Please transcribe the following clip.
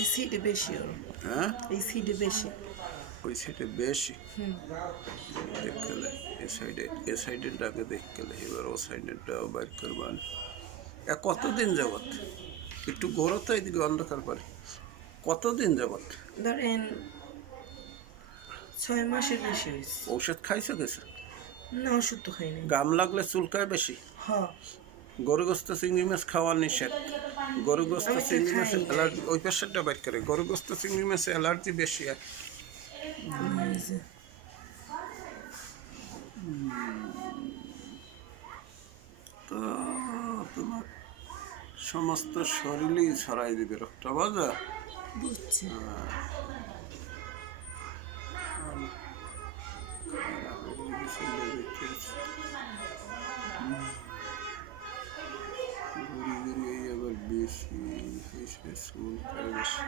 এই সাইডে বেশি ওর, হ্যাঁ এই সাইডে বেশি। ওই সাইডে বেশি দেখলে, এ সাইডের ডাকে দেখলে এবার ও সাইডেরটাও বাইর করবান। কতদিন যাবত একটু গড়ো তো এদিকে অন্ধকার করে, কতদিন যাবত? ধরেন 6 মাসের বেশি হয়েছে। ঔষধ খাইছো কিছু? না, ওষুধ তো খাই নাই। গাম লাগলে চুলকায় বেশি। হ, গরু গোস্ত চিংড়ি মাছ খাওয়া নিষেধ। গরু গোস্ত আমি তো চিংড়ি খাই মাছে নাই। অ্যালার্জি, ওই পেশারটা বাইর করে। গরু গোস্ত চিংড়ি মাছে অ্যালার্জি বেশি হয়। এই যে, তো তোমার সমস্ত শরীরেই ছড়াই দিবে রোগটা, বুঝা? বুঝছি। আবার বেশি চুল বেশি।